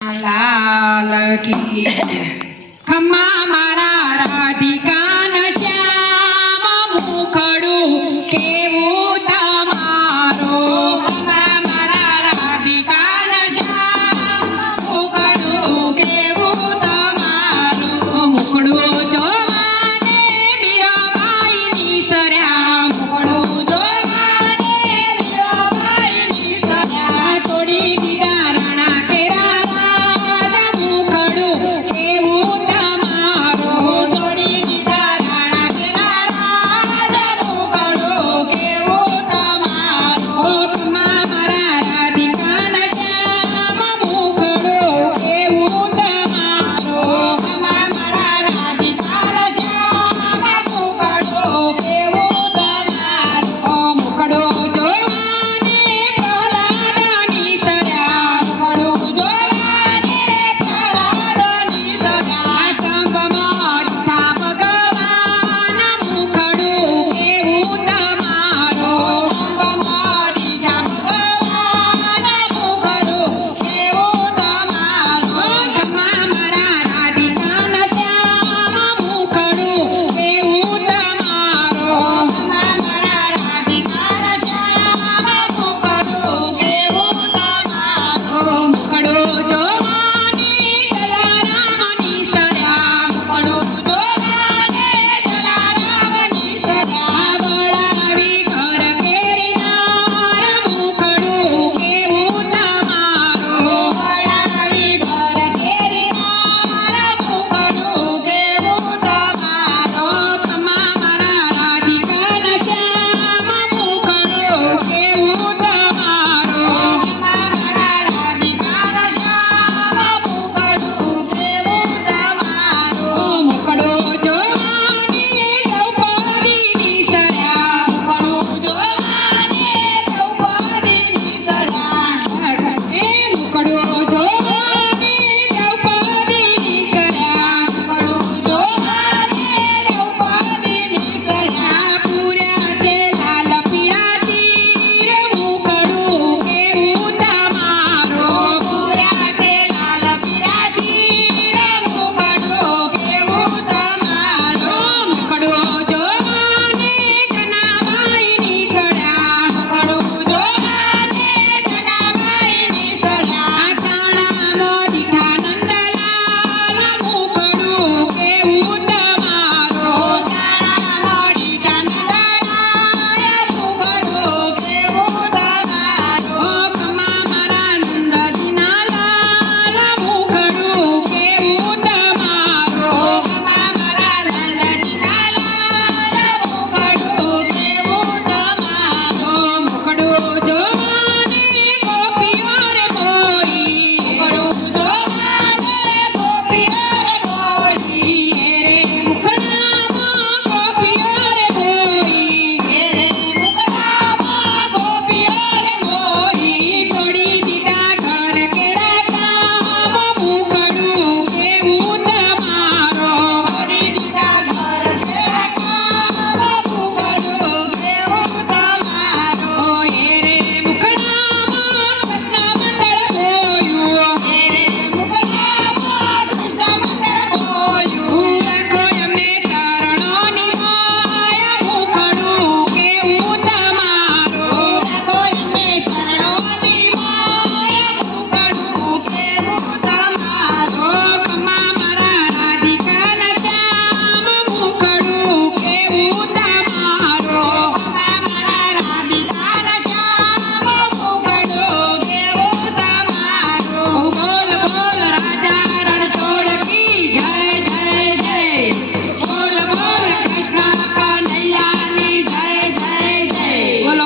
લાલ કી ખમ્મા